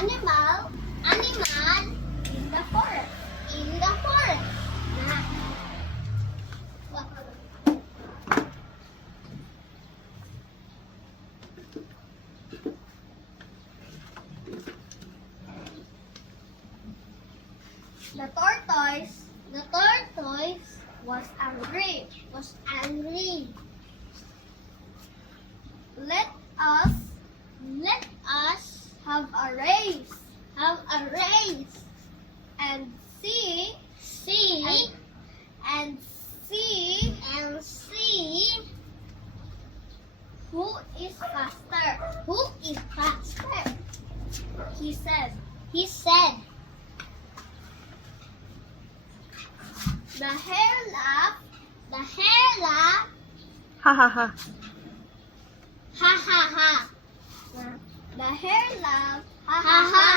Animal in the forest. In the forest. Nah. The tortoise was angry. Let us have a race. And see who is faster. He said. The hare laughed. Ha ha ha. Ha ha ha. The hare laughed. Ha ha ha.